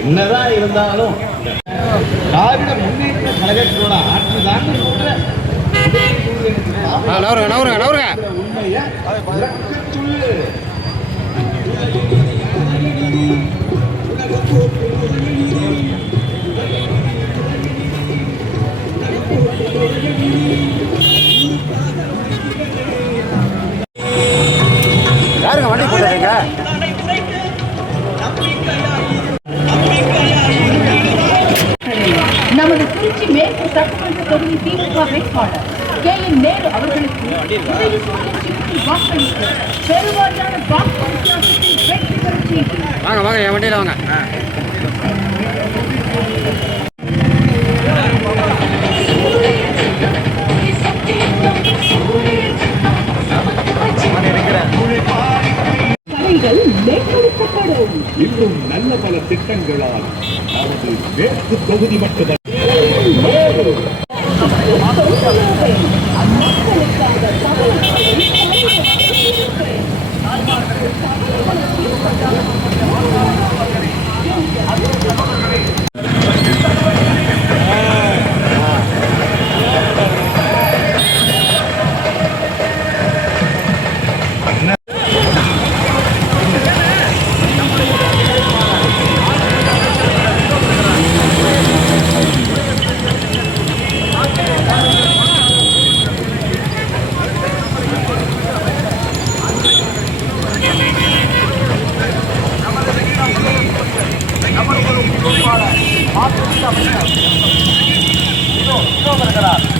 என்னதான் இருந்தாலும் திராவிட முன்னேற்ற கழகத்தோட ஆட்சி தான் உண்மையை சொல்லு. யாருங்க வண்டி போடுறீங்க? நமது திருச்சி மேற்கு சட்டமன்ற தொகுதி திமுக வேட்பாளர் KM நேரு அவர்களுக்கு வாக்களித்து பெருவாரியான வாக்கு வித்தியாசத்தில் வெற்றி பெற செய்து வாங்க வாங்க என் வண்டியில் வாங்க. கலைகள் மேற்கொள்ளப்படும். இன்னும் நல்ல பல திட்டங்களால் நமது மேற்கு தொகுதி மட்டும்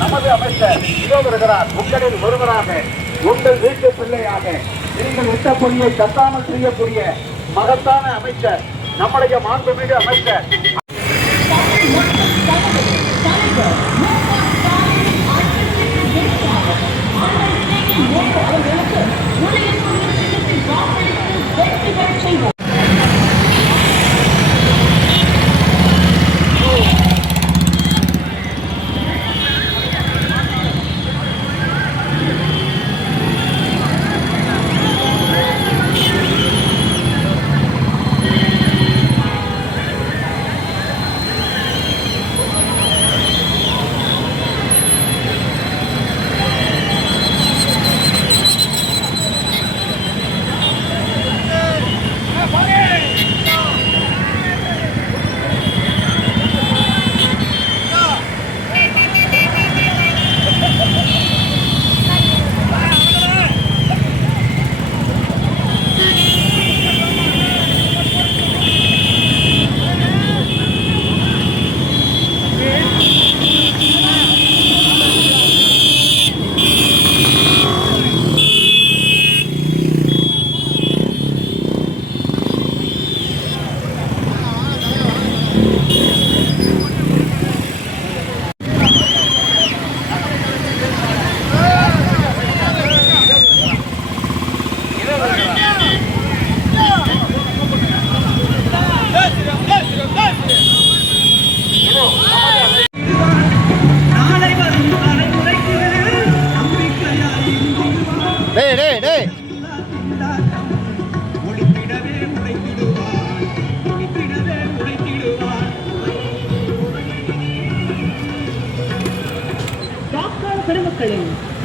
நமது அமைச்சர் இதோ வருகிறார். உங்களில் ஒருவராக, உங்கள் வீட்டு பிள்ளையாக நீங்கள் விட்ட பொழியை தட்டாமல் செய்யக்கூடிய மகத்தான அமைச்சர் நம்முடைய மாண்புமிகு அமைச்சர்.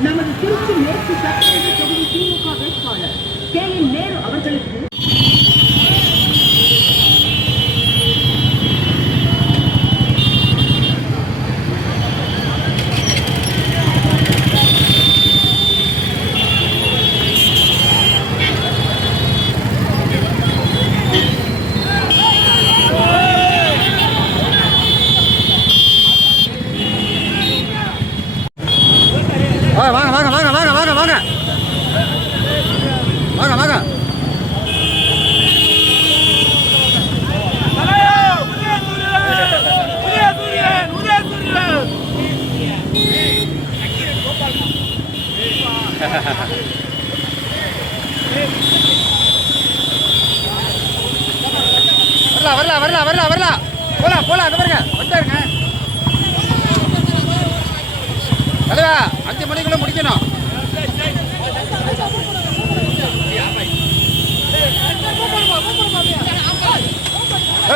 நமது திருச்சி மேற்கு சட்டமன்ற தொகுதி திமுக வேட்பாளர் KM நேரு அவர்களுக்கு வாங்க வாங்க வாங்க வாங்க வாங்க வாங்க வாங்க வாங்க. வரலாம் வரலாம் வரலாம் வரலாம் போலாம் போலாம். அங்கே பாருங்க வந்துருங்க தலைவா. 5 மணிக்குள்ள முடிக்கணும்.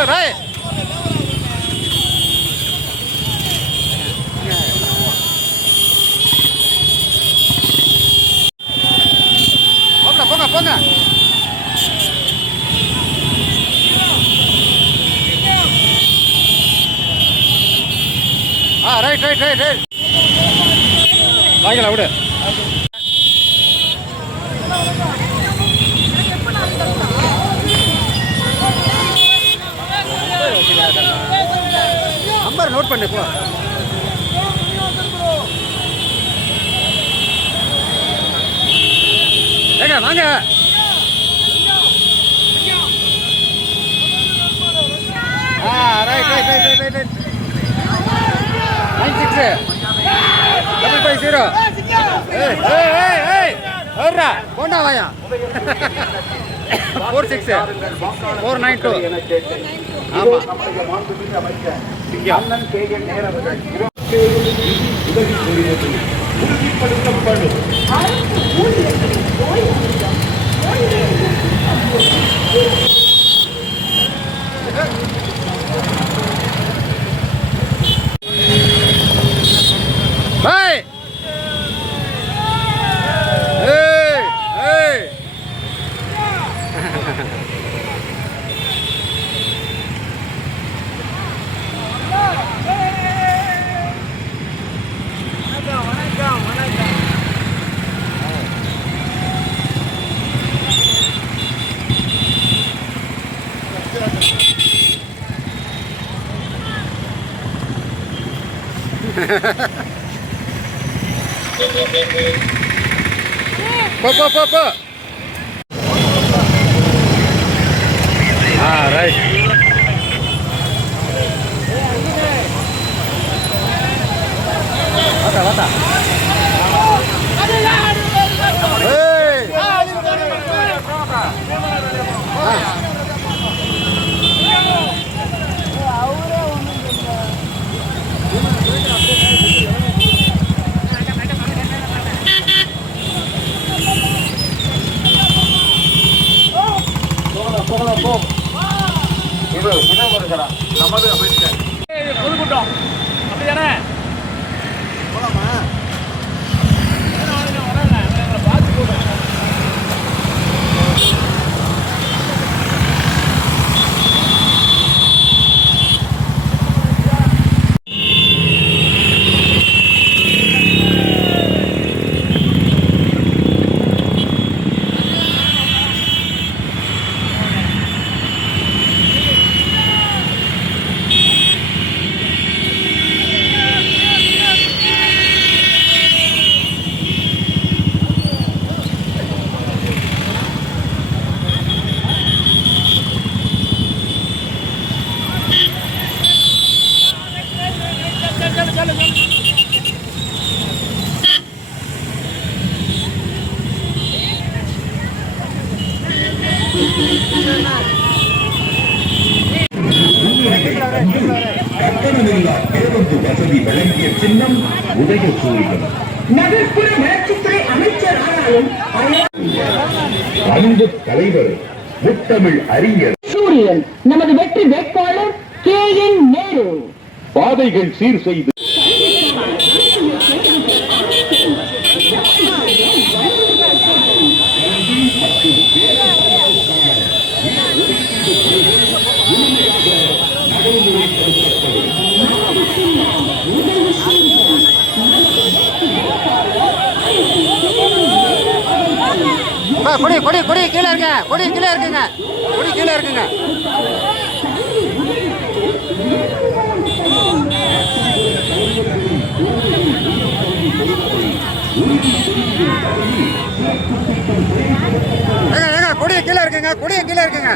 பாய் ரைட் ரைட் ரைட் வாங்கலாம் விடு. நம்பர் நோட் பண்ணு போ. ஏங்க வாங்க. Right right right right right 96 550. ஏய் போண்டா வாயா. 46 492. ஆமா நம்முடைய மாண்புமிகு அமைச்சர் அண்ணன் KN நேரு அவர்கள் உதவி புரிவது உறுதிப்படுத்தப்படும். அரசு ஊழியர்களின் ஓய்வூதியம் Hey! Hey! Hey! Pop. Right. Wata. Hey. இது வருகிறார் நமது அமைச்சர் பொதுக்கூட்டம் அப்படிதானே போலாமா? பார்த்து போட்டோம். கட்டணமில்லா பேருந்து வசதி வழங்கிய சின்னம் உதயசூரியன். நகர்ப்புற வளர்ச்சித்துறை அமைச்சர் ஆனாலும் அன்பு தலைவர் முத்தமிழ் அறிஞர் சூரியன் நமது வெற்றி வேட்பாளர் KN நேரு. பாதைகள் சீர் செய்து கொடி கீழே இருக்குங்க. கொடி கீழே இருக்குங்க. கொடி கீழே இருக்குங்க.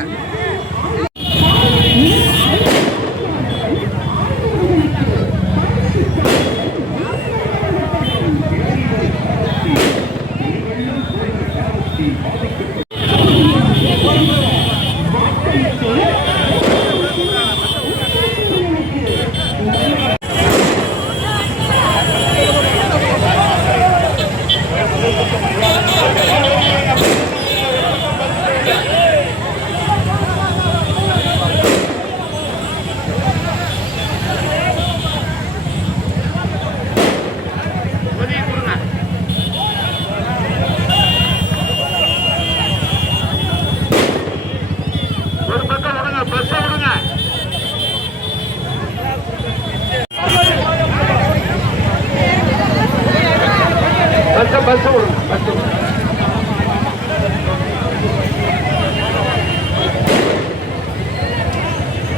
பஸ் விடுங்க, பஸ் விடுங்க.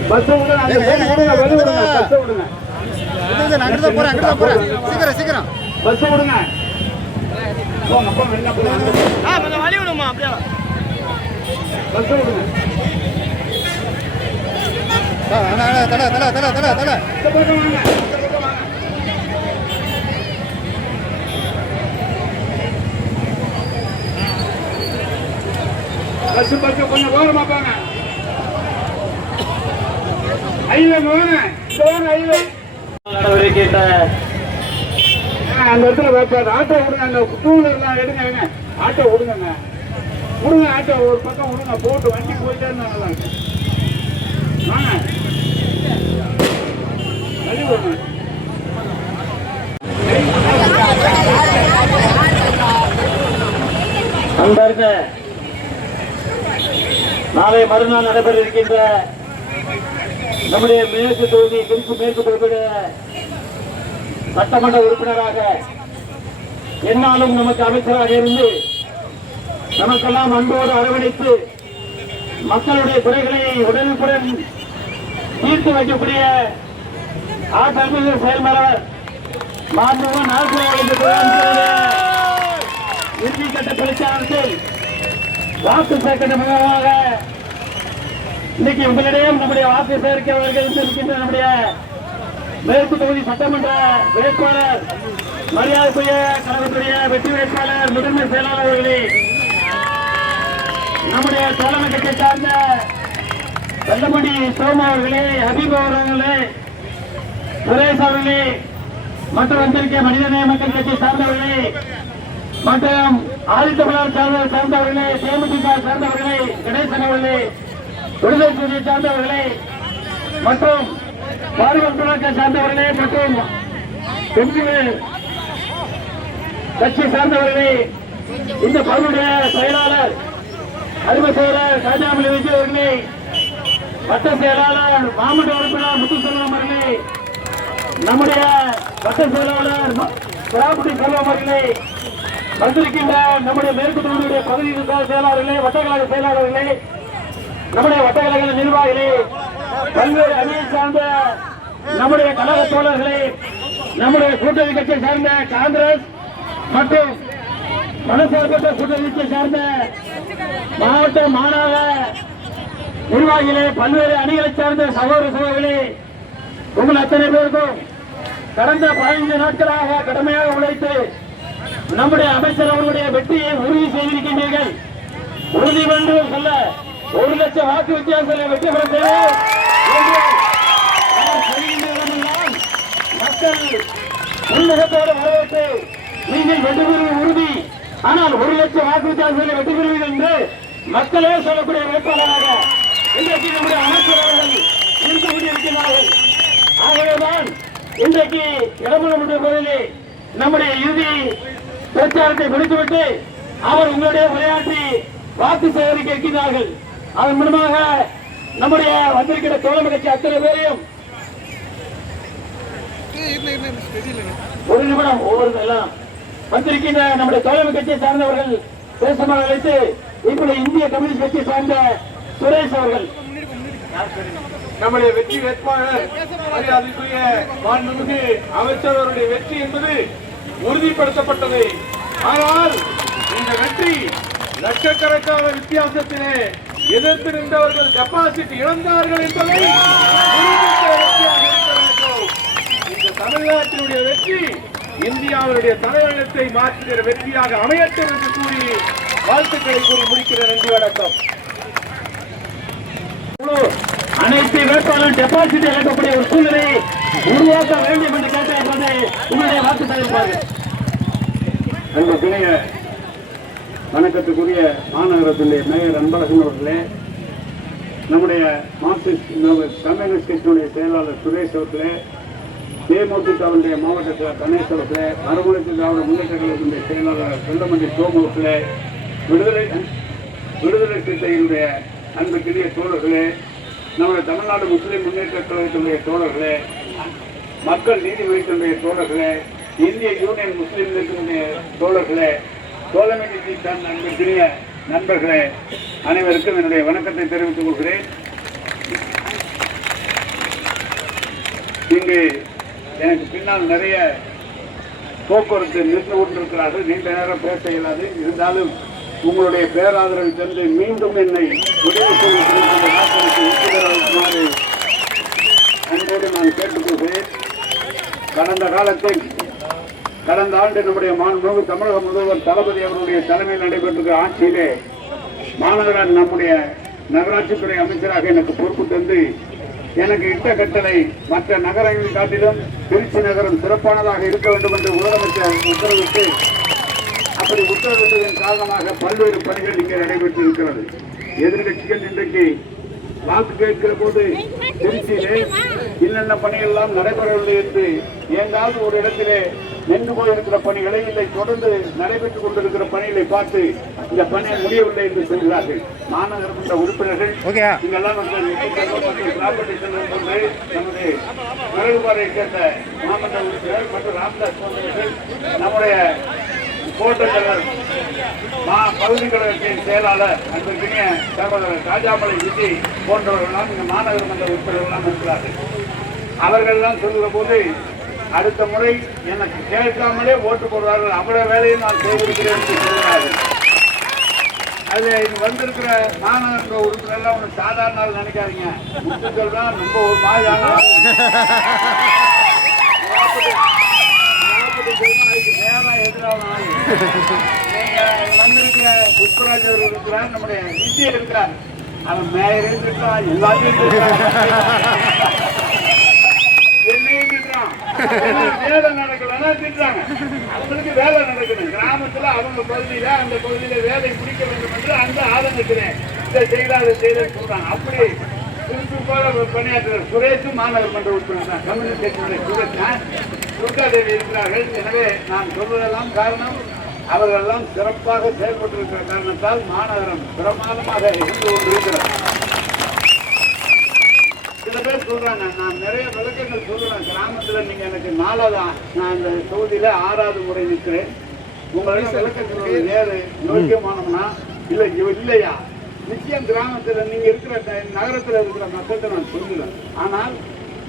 பஸ் விடுங்க, அந்த சைடு விடுங்க, வெளிய விடுங்க, பஸ் விடுங்க. நான் அங்கிட்டு தான் போறேன் சீக்கிரம் சீக்கிரம் பஸ் விடுங்க. போங்க போங்க, என்ன போங்க. கொஞ்சம் வழி விடுமா அப்படியே பஸ் விடுங்க. தலை இந்த பக்கம் வாங்க, இந்த பக்கம் வாங்க. பஸ் கொஞ்சம் ஓரமா போங்க. ஹைவே போங்க, ஹைவே நடவடிக்கை அந்த இடத்துல வைப்பாரு. ஆட்டோ விடுங்க, அந்த டூ வீலர்லாம் எடுங்க, ஆட்டோ விடுங்க, விடுங்க, ஆட்டோ ஒரு பக்கம் விடுங்க, போட்டு வண்டி போயிட்டே இருந்தா நல்லா இருக்கு. வாங்க வழி விடுங்க. அன்பார்ந்த நாளை மறுநாள் நடைபெற இருக்கின்ற நம்முடைய மேற்கு தொகுதி திருச்சி மேற்கு தொகுதியுடைய சட்டமன்ற உறுப்பினராக என்னாலும் நமக்கு அமைச்சராக இருந்து நமக்கெல்லாம் அன்போடு அரவணைத்து மக்களுடைய குறைகளை உடனுக்குடன் தீர்த்து வைக்கக்கூடிய ஆட்சி செயல்மலர் மாண்புமிகு இறுதிக்கட்ட பிரச்சாரத்தில் வாக்கு சேகரிக்கும் முகமாக இன்னைக்கு உங்களிடையே நம்முடைய வாக்கு சேர்க்கை இருக்கின்ற நம்முடைய மேற்கு தொகுதி சட்டமன்ற வேட்பாளர் மரியாதைக்குரிய கழகத்துடைய வெற்றி வேட்பாளர் முதன்மை செயலாளர் அவர்களே, நம்முடைய தலைமை கட்சியை சார்ந்த வெள்ளமணி சோமா அவர்களே, ஹபீப் அவர்களே, சுரேஷ் அவர்களே, மற்றும் வந்திருக்க மனிதநேய மக்கள் கட்சியை சார்ந்தவர்களே, மற்றும் ஆதித்தமிழர் சார்ந்தவர்களே, தேமுதிக சார்ந்தவர்களே, கணேசன் அவர்களே, விடுதலை சிறுத்தை சார்ந்தவர்களே, மற்றும் பாதுகாப்பு சார்ந்தவர்களே, மற்றும் கட்சி சார்ந்தவர்களே, இந்த பகுதியுடைய செயலாளர் அருமை செயலர் காஜாமணி விஜய் அவர்களே, வட்ட செயலாளர் மாவட்ட உறுப்பினர் முத்துசெல்வம் அவர்களே, நம்முடைய வட்ட செயலாளர் பிராபுடி செல்வம் அவர்களே, வந்திருக்கின்ற நம்முடைய மேற்கு தொகுதியுடைய பகுதி செயலாளர்களே, வட்டக்கழக செயலாளர்களே, நம்முடைய வட்டக்கழக நிர்வாகிகளே, பல்வேறு அணியை சார்ந்த நம்முடைய கழக தோழர்களே, நம்முடைய கூட்டணி கட்சியை சார்ந்த காங்கிரஸ் மற்றும் மனசார்பற்ற கூட்டணி கட்சியை சார்ந்த மாவட்ட மாநகர நிர்வாகிகளே, பல்வேறு அணிகளை சார்ந்த சகோதர சகோதரிகளே, உங்கள் அத்தனை பேருக்கும் கடந்த 15 நாட்களாக கடுமையாக உழைத்து நம்முடைய அமைச்சர் அவர்களுடைய வெற்றியை உறுதி செய்திருக்கின்றீர்கள். உறுதி என்று சொல்ல 1 லட்சம் வாக்கு வித்தியாசத்தில் வெற்றி பெற மக்கள் உன்னதத்தோடு வரவேற்று நீங்கள் வெற்றி பெறுவது உறுதி, ஆனால் 1 லட்சம் வாக்கு வித்தியாசத்தில் வெற்றி பெறுவீர்கள் என்று மக்களே சொல்லக்கூடிய வேட்பாளராக இன்றைக்கு நம்முடைய அமைச்சர் அவர்கள் இருந்து கொண்டிருக்கிறார்கள். ஆகவேதான் இன்றைக்கு இடமலமுடைய பகுதியிலே நம்முடைய இறுதி பிரச்சாரத்தை முடித்துவிட்டு அவர் உங்களுடைய உரையாற்றி வாக்கு சேகரிக்க இருக்கிறார்கள். அதன் மூலமாக நம்முடைய வந்திருக்கிற தோழமை கட்சி அத்தனை பேரையும் ஒரு நிமிடம் ஒவ்வொரு எல்லாம் வந்திருக்கின்ற நம்முடைய தோழமை கட்சியை சார்ந்தவர்கள் பேசுமாறு அழைத்து இப்படி இந்திய கம்யூனிஸ்ட் கட்சியை சார்ந்த சுரேஷ் அவர்கள் நம்முடைய வெற்றி வேட்பாளர் மரியாதைக்குரிய மாண்புமிகு அமைச்சர் அவருடைய வெற்றி என்பது உறுதிப்படுத்தப்பட்டது. ஆனால் இந்த வெற்றி லட்சக்கணக்கான வித்தியாசத்திலே எதிர்த்து நின்றவர்கள் டெபாசிட் இழந்தார்கள் என்பதை நிரூபிக்கிற வெற்றியாக இருக்க வேண்டும். இந்த தமிழ்நாட்டினுடைய வெற்றி இந்தியாவுடைய தலைவனத்தை மாற்றுகிற வெற்றியாக அமையட்டும் என்று கூறி வாழ்த்துக்களை கூறி முடிக்கிற. நன்றி, வணக்கம். அனைத்து வேட்பாளரும் டெபாசிட் இழக்கக்கூடிய ஒரு சூழ்நிலையை உருவாக்க வேண்டும் என்று கேட்டிருப்பது உங்களுடைய வாக்கு தெரிவிப்பார்கள். அன்புக்குரிய வணக்கத்துக்குரிய மாநகரத்தினுடைய மேயர் அன்பழகன் அவர்களே, நம்முடைய மார்க்சிஸ்ட் கம்யூனிஸ்ட் கட்சியினுடைய செயலாளர் சுரேஷ் அவர்களே, தேமுதிகவுடைய மாவட்ட செயலர் கணேஷ் அவர்களே, மறுமொழி திராவிட முன்னேற்ற கழகத்தினுடைய செயலாளர் வெள்ளமணி சோமு அவர்களே, விடுதலை சிறுத்தைகளுடைய அன்புக்குரிய தோழர்களே, நம்முடைய தமிழ்நாடு முஸ்லிம் முன்னேற்ற கழகத்தினுடைய தோழர்களே, மக்கள் நீதி மையத்தினுடைய தோழர்களே, இந்திய யூனியன் முஸ்லீம் லீக்கினுடைய தோழர்களே, தோழமை கட்சியின் அன்பிற்குரிய நண்பர்களே, அனைவருக்கும் என்னுடைய வணக்கத்தை தெரிவித்துக் கொள்கிறேன். இங்கு எனக்கு பின்னால் நிறைய போக்குவரத்து நிறுத்தி கொண்டிருக்கிறார்கள். நீண்ட நேரம் பேச இயலாது. இருந்தாலும் உங்களுடைய பேராதரவை தந்து மீண்டும் என்னை முடிவு செய்து அன்போடு நான் கேட்டுக்கொள்கிறேன். கடந்த ஆண்டு நம்முடைய மாண்புமிகு தமிழக முதல்வர் தளபதி அவருடைய தலைமையில் நடைபெற்றிருக்கிற ஆட்சியிலே மாநகராட்சி நம்முடைய நகராட்சித்துறை அமைச்சராக எனக்கு பொறுப்பு தந்து எனக்கு இட்ட கட்டளை மற்ற நகரங்களை காட்டிலும் திருச்சி நகரம் சிறப்பானதாக இருக்க வேண்டும் என்று முதலமைச்சர் உத்தரவிட்டு, அப்படி உத்தரவிட்டதன் காரணமாக பல்வேறு பணிகள் இங்கே நடைபெற்று இருக்கிறது. எதிர்கட்சிகள் இன்றைக்கு வாக்கு கேட்கிற போது திருச்சியிலே என்னென்ன பணியெல்லாம் நடைபெறவில்லை என்று எங்காவது ஒரு இடத்திலே நின்று போயிருக்கிற பணிகளை இல்லை தொடர்ந்து நடைபெற்றுக் கொண்டிருக்கிற பணிகளை பார்த்து இந்த பணி முடியவில்லை என்று சொல்கிறார்கள். மாநகரமன்ற உறுப்பினர்கள் இங்கெல்லாம் நமது மரபுபாறை சேர்ந்த மாமன்ற உறுப்பினர் மற்றும் ராம்தாஸ் போன்றவர்கள், நம்முடைய கோட்டத்தலைவர் பகுதி கழகத்தின் செயலாளர் அன்பிற்கினிய சகோதரர் ராஜாமலை விஜி போன்றவர்களெல்லாம் இந்த மாநகரமன்ற உறுப்பினர்கள்லாம் இருக்கிறார்கள். அவர்கள்லாம் சொல்கிற போது அடுத்த முறை எனக்கு கேட்காமலே ஓட்டு போடுவார்கள், அவ்வளவு வேலையை நான் செய்திருக்கிறேன் என்று சொல்கிறார்கள். அதில் வந்திருக்கிற மாநகர உறுப்பினர்லாம் ஒன்று சாதாரண நாள் நினைக்காதீங்க. முத்துக்கள் தான் ரொம்ப ஒரு மாதிரியான நேரம் எதிராக வந்திருக்கிற புஷ்பராஜ் அவர் இருக்கிறார், நம்முடைய விஜய் இருக்கிறார், அவன் மேயர் இருக்கான், எல்லாத்தையும் என்னையும் திட்டுறான். வேலை நடக்கலன்னா திட்டுறாங்க. அவங்களுக்கு வேலை நடக்கணும். கிராமத்துல அவங்க பகுதியில அந்த பகுதியில வேலை பிடிக்க வேண்டும் என்று அந்த ஆதங்கத்தினேன் இதை செய்யலாத செய்யலன்னு சொல்றாங்க. அப்படி சுறுசுறுப்பாக பணியாற்றுற சுரேஷும் மாநகரமன்ற உறுப்பினர் தான், கம்யூனிஸ்ட் கட்சியினுடைய சுரேஷ் துர்காதேவி இருக்கிறார்கள். எனவே நான் சொல்வதெல்லாம் காரணம் அவர்கள் எல்லாம் சிறப்பாக செயல்பட்டிருக்கிற காரணத்தால் மாநகரம் பிரமாதமாக இருந்து கொண்டிருக்கிறது. சில பேர் சொல்றாங்க, நான் நிறைய விளக்கங்கள் சொல்றேன். கிராமத்துல நீங்க எனக்கு 4வது, நான் இந்த தொகுதியில 6வது முறை நிற்கிறேன். உங்களுக்கு விளக்கம் சொல்றது வேறு யோக்கியமானோம்னா இல்லையா? நிச்சயம் கிராமத்துல நீங்க இருக்கிற நகரத்துல இருக்கிற மக்கள்கிட்ட நான் சொல்லுவேன். ஆனால்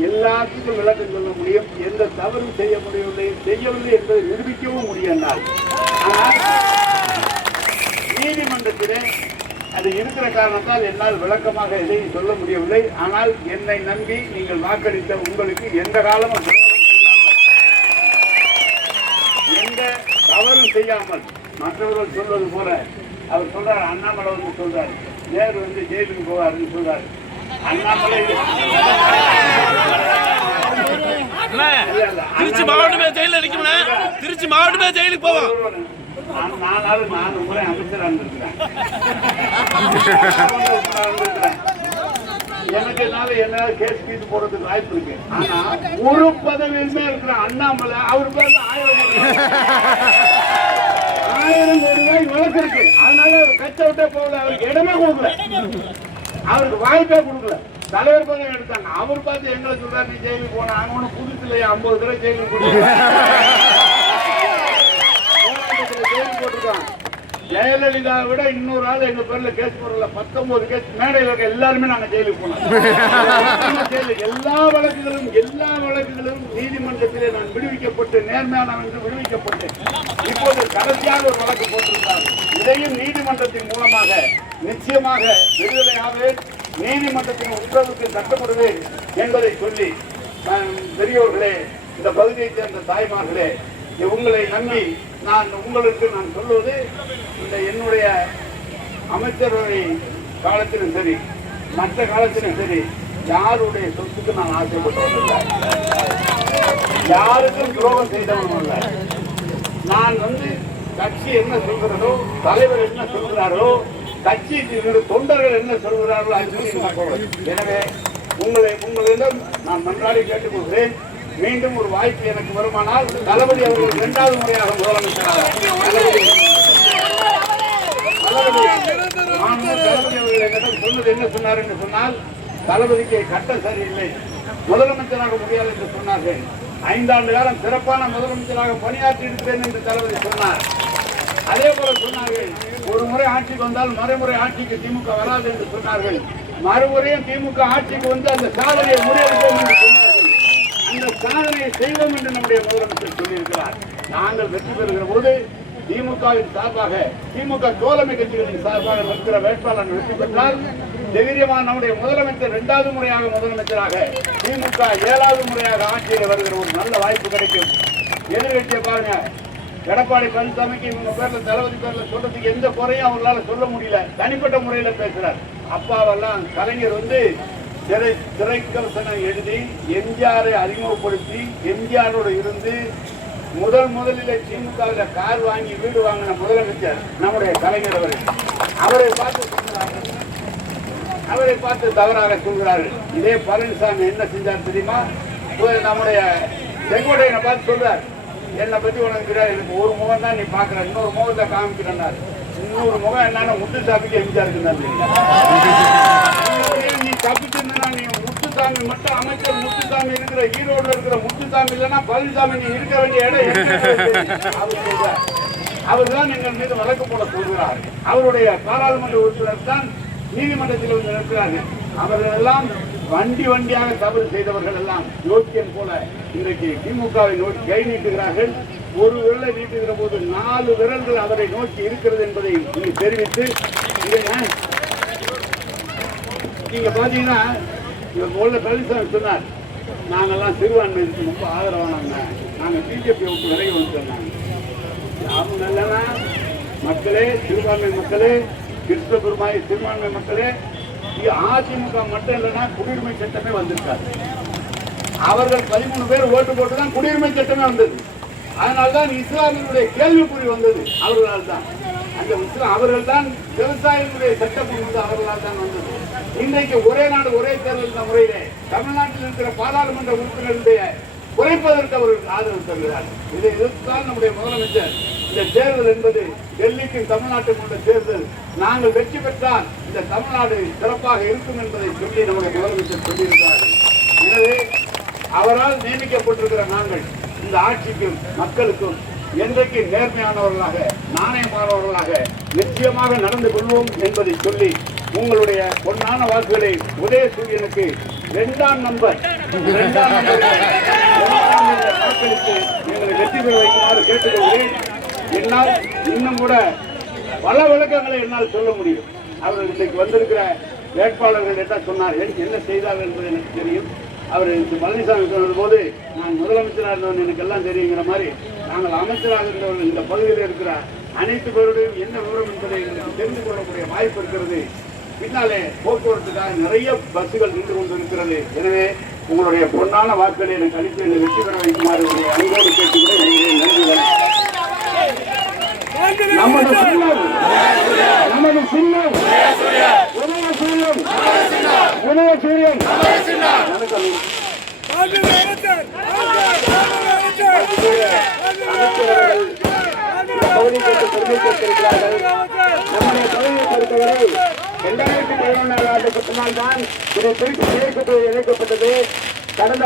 எல்லாத்துக்கும் விளக்கம் சொல்ல முடியும். எந்த தவறும் செய்யவில்லை என்பதை நிரூபிக்கவும் முடியும். ஆனால் நீதிமன்றத்திலே அது இருக்கிற காரணத்தால் என்னால் விளக்கமாக எதையும் சொல்ல முடியவில்லை. ஆனால் என்னை நம்பி நீங்கள் வாக்களித்த உங்களுக்கு எந்த காலமும் துரோகம் செய்யாமல், எந்த தவறும் செய்யாமல், மற்றவர்கள் சொல்வது போல அவர் சொல்றார், அண்ணாமலை வந்து சொல்றாரு, நேரு வந்து ஜெயிலுக்கு போவாருன்னு சொல்றாரு. அண்ணாமலை திருச்சி மாவட்டமே ஜெயில நிற்கும், திருச்சி மாவட்டமே ஜெயிலுக்கு போவோம். நான் முறை அமைச்சராக இருந்திருக்கிறேன். எனக்கு என்ன கேஸ் கீஸ் போடுறதுக்கு வாய்ப்பு இருக்கு. ஆனா ஒரு பதவியுமே இருக்கிற அண்ணாமலை அவர் பேர்ல 1000 கோடி ரூபாய் வழக்கு இருக்கு. அதனால அவர் கட்சி விட்டே போகல, அவருக்கு இடமே கொடுக்கல, அவருக்கு வாய்ப்பே கொடுக்கல. தலைவர் பதவி எடுத்தாங்க. அவர் பார்த்து எங்களை சொல்றாரு, நீ ஜெயிலுக்கு போன அவனு புதுசு இல்லையா 50 தடவை ஜெயிலுக்கு போட்டிருக்கான். ஜெயலலிதா விட இன்னொரு ஆள் எங்க பேர்ல கேஸ் போடல, 19 கேஸ் மேடையில் இருக்க எல்லாருமே நாங்க ஜெயிலுக்கு போனோம். எல்லா வழக்குகளும் நீதிமன்றத்திலே நான் விடுவிக்கப்பட்டு நேர்மையான என்று விடுவிக்கப்பட்டு இப்போது கடைசியாக ஒரு வழக்கு போட்டிருந்தார். இதையும் நீதிமன்றத்தின் மூலமாக நிச்சயமாக விடுதலையாவேன், நீதிமன்றத்தின் உத்தரவுக்கு கட்டுப்படுவேன் என்பதை சொல்லி, பெரியோர்களே, இந்த பகுதியைச் சேர்ந்த தாய்மார்களே, உங்களை நம்பி நான் சொல்வது, இந்த என்னுடைய அமைச்சரவை காலத்திலும் சரி மற்ற காலத்திலும் சரி யாருடைய சொத்துக்கு நான் ஆசைப்பட்டதில்லை, யாருக்கும் துரோகம் செய்தவனும் இல்லை. நான் கட்சி என்ன சொல்கிறதோ, தலைவர் என்ன சொல்கிறாரோ, கட்சி தொண்டர்கள் என்ன சொல்கிறார்களோ அது. எனவே உங்களிடம் நான் மன்றாடி கேட்டுக்கொள்கிறேன், மீண்டும் ஒரு வாய்ப்பு எனக்கு வருமானால் தளபதி அவர்கள் 2வது முறையாக முதலமைச்சராக சொன்னது என்ன சொன்னார் என்று சொன்னால், தளபதிக்கு கட்டம் சரியில்லை, முதலமைச்சராக முடியாது என்று சொன்னார்கள். 5 ஆண்டு காலம் சிறப்பான முதலமைச்சராக பணியாற்றி இருக்கிறேன் என்று தளபதி சொன்னார். அதே போல சொன்னார்கள், ஒரு முறை ஆட்சிக்கு வந்தால் மறுமுறை ஆட்சிக்கு திமுக வராது என்று சொன்னார்கள். மறுமுறையும் திமுக ஆட்சிக்கு வந்து அந்த சாதனையை முறியடிப்போம் என்று சொன்னார்கள். அந்த சாதனையை செய்வோம் என்று நம்முடைய முதலமைச்சர் சொல்லியிருக்கிறார். நாங்கள் வெற்றி பெறுகிற போது திமுகவின் சார்பாக, திமுக தோழமை கட்சிகளின் சார்பாக இருக்கிற வேட்பாளர் வெற்றி பெற்றால் தைரியமான நம்முடைய முதலமைச்சர் 2வது முறையாக முதலமைச்சராக, திமுக 7வது முறையாக ஆட்சியில் வருகிற ஒரு நல்ல வாய்ப்பு கிடைக்கும். எதிர்கட்சியை பாருங்க, எடப்பாடி பழனிசாமிக்கு இவங்க பேர்ல, தளபதி பேர்ல சொல்றதுக்கு எந்த குறையும் அவங்களால சொல்ல முடியல. தனிப்பட்ட முறையில பேசுறார். அப்பாவெல்லாம் கலைஞர் வந்து திரைக்கவசனம் எழுதி எம்ஜிஆரை அறிமுகப்படுத்தி எம்ஜிஆரோடு இருந்து முதலில் திமுகவில் கார் வாங்கி வீடு வாங்கின முதலமைச்சர் நம்முடைய கலைஞர் அவரை பார்த்து தவறாக சொல்கிறார்கள். இதே பழனிசாமி என்ன செஞ்சார் தெரியுமா? நம்முடைய செங்கோட்டையனை பார்த்து சொல்றார், என்னை பத்தி உனக்கு தெரியாது, எனக்கு ஒரு முகம் தான் நீ பாக்குற, இன்னொரு முகத்தை காமிக்கிறார். இன்னொரு முகம் என்னன்னா முத்துசாமிக்கு எம்ஜிஆருக்கு தான் தெரியும். நீ தப்பிச்சிருந்தா நீ முத்துசாமி மட்டும், அமைச்சர் முத்துசாமி இருக்கிற ஈரோடு இருக்கிற முத்துசாமி இல்லைன்னா பழனிசாமி நீ இருக்க வேண்டிய இடம் அவர் சொல்றார். அவர் தான் எங்கள் மீது வழக்கு போட சொல்கிறார். அவருடைய பாராளுமன்ற உறுப்பினர் தான் நீதிமன்றத்தில் வந்து இருக்கிறார்கள். அவர்கள் எல்லாம் வண்டியாக தவறு செய்தவர்கள் எல்லாம் யோக்கியம் போல இன்றைக்கு திமுகவை நோக்கி கை நீட்டுகிறார்கள். ஒரு விரலை நீட்டுகிற போது 4 விரல்கள் அவரை நோக்கி இருக்கிறது என்பதை தெரிவித்து, நீங்க பாத்தீங்கன்னா பழனிசாமி சொன்னார், நாங்கெல்லாம் சிறுபான்மையினருக்கு ரொம்ப ஆதரவானாங்க, நாங்க பிஜேபி விட்டு விலகி வந்துட்டோம். அவங்க இல்லைன்னா மக்களே, சிறுபான்மை மக்களே, கிறிஸ்தவருமாய் சிறுபான்மை மக்களே, அதிமுக மட்டும் இல்லைன்னா குடியுரிமை சட்டமே வந்திருக்காரு. அவர்கள் 13 பேர் ஓட்டு போட்டுதான் குடியுரிமை சட்டமே வந்தது. அதனால்தான் இஸ்லாமியனுடைய கேள்விக்குறி வந்தது அவர்களால் தான். அந்த அவர்கள் தான் விவசாயிகளுடைய சட்டம் வந்து அவர்களால் தான் வந்தது. இன்றைக்கு ஒரே நாடு ஒரே தேர்தல் என்ற முறையிலே தமிழ்நாட்டில் இருக்கிற பாராளுமன்ற உறுப்பினர்களுடைய குறைப்பதற்கு அவர்கள் ஆதரவு தருகிறார். இதை எதிர்த்தால் நம்முடைய முதலமைச்சர், இந்த தேர்தல் என்பது டெல்லிக்கும் தமிழ்நாட்டுக்கும் உள்ள தேர்தல், நாங்கள் வெற்றி பெற்றால் இந்த தமிழ்நாடு சிறப்பாக இருக்கும் என்பதை சொல்லி நம்முடைய முதலமைச்சர் சொல்லியிருக்கிறார்கள். எனவே அவரால் நியமிக்கப்பட்டிருக்கிற நாங்கள் இந்த ஆட்சிக்கும் மக்களுக்கும் என்றைக்கு நேர்மையானவர்களாக, நாணயமானவர்களாக நிச்சயமாக நடந்து கொள்வோம் என்பதை சொல்லி உங்களுடைய பொன்னான வாக்குகளை உதயசூரியனுக்கு 2ஆம் நம்பர் வாக்களித்து எங்களை வெற்றி பெற வைக்குமாறு கேட்டுக்கொள்கிறேன். என்னால் இன்னும் கூட பல விளக்கங்களை என்னால் சொல்ல முடியும். அவர்கள் இன்றைக்கு வந்திருக்கிற வேட்பாளர்கள் என்ன சொன்னார்கள், என்ன செய்தார்கள் என்பது எனக்கு தெரியும். அவர் பழனிசாமி சொன்ன போது, நான் முதலமைச்சராக இருந்தவன் எனக்கு எல்லாம் தெரியுங்கிற மாதிரி, நாங்கள் அமைச்சராக இருந்தவர்கள் இந்த பகுதியில் இருக்கிற அனைத்து பேருடையும் என்ன விவரம் என்பதை எங்களுக்கு தெரிந்து கொள்ளக்கூடிய வாய்ப்பு இருக்கிறது. பின்னாலே போக்குவரத்துக்காக நிறைய பஸ்ஸுகள் நின்று கொண்டிருக்கிறது. எனவே உங்களுடைய பொன்னான வாக்குகளை எனக்கு அளித்து என்னை வெற்றி பெற வைக்குமாறு அன்போடு கேட்டுக்கிறேன். நன்றிகள். நமது சின்னம் உதயசூரியன். நம்முடைய பகுதியை பொறுத்தவரை 2011ஆம் ஆண்டுக்கு பின்னால் தான் இது திருச்சி இணைக்கப்பட்டது. கடந்த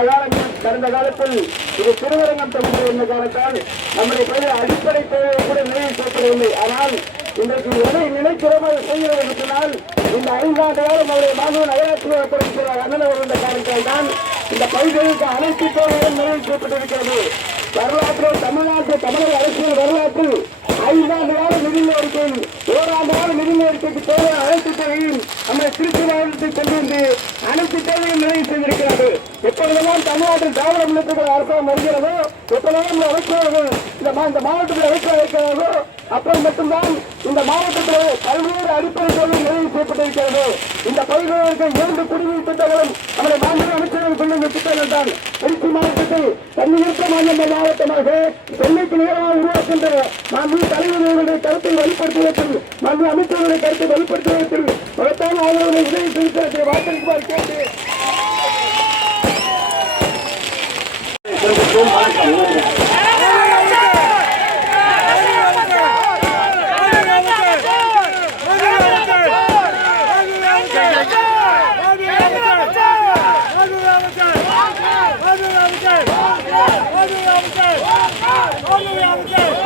காலத்தில் இது திருவரங்கம் தொகுதி என்ற காலத்தால் நம்முடைய பகுதி அடிப்படை தேவையை கூட நிறைவேற்றப்படவில்லை. ஆனால் இன்றைக்கு எதை நினைக்கிறோமோ செய்கிறது என்றால் இந்த 5 ஆண்டு காலம் அவருடைய மாநில நகராட்சி ஒப்படைக்கிறார் அண்ணன் என்ற காரணத்தால் தான் இந்த பகுதிகளுக்கு அனைத்து தேவைகளும் நிறைவேற்றப்பட்டிருக்கிறது. வரலாற்றில் தமிழக அரசியல் வரலாற்றில் 5 ஆண்டு கால நிதி அறிக்கையில் 1 ஆண்டு கால நிதி அறிக்கைக்கு தேவையான அனைத்து தேவையும் நம்முடைய திருச்சி மாவட்டத்தில் கொண்டு வந்து அனைத்து தேவையும் நிறைவு செய்திருக்கிறது. எப்பொழுதெல்லாம் தமிழ்நாட்டில் திராவிட முன்னேற்ற அரசாங்கம் வருகிறதோ, எப்பொழுதும் அமைச்சர்கள் இந்த மாவட்டத்தில் வைக்கிறார்களோ, அப்புறம் மட்டும்தான் இந்த மாவட்டத்தில் பல்வேறு அடிப்படை தேவைகள் நிறைவு செய்யப்பட்டிருக்கிறது. இந்த பகுதிகளுக்கு 2 குடிநீர் திட்டங்களும் நம்முடைய மாநில அமைச்சர்கள் கொண்டு வந்த திட்டங்கள் தான் திருச்சி மாவட்டத்தை தன்னியற்ற மாவட்டமாக சென்னைக்கு நேரமாக உருவாக்கின்ற மாநில தலைவர்களுடைய கருத்தை வெளிப்படுத்துவதற்கு, மாநில அமைச்சர்களுடைய கருத்தை வெளிப்படுத்துவதற்கு மகத்தான ஆதரவுகளை உதவி செய்து வாக்களிக்குமாறு கேட்டு Hadi தோல்வியாகுது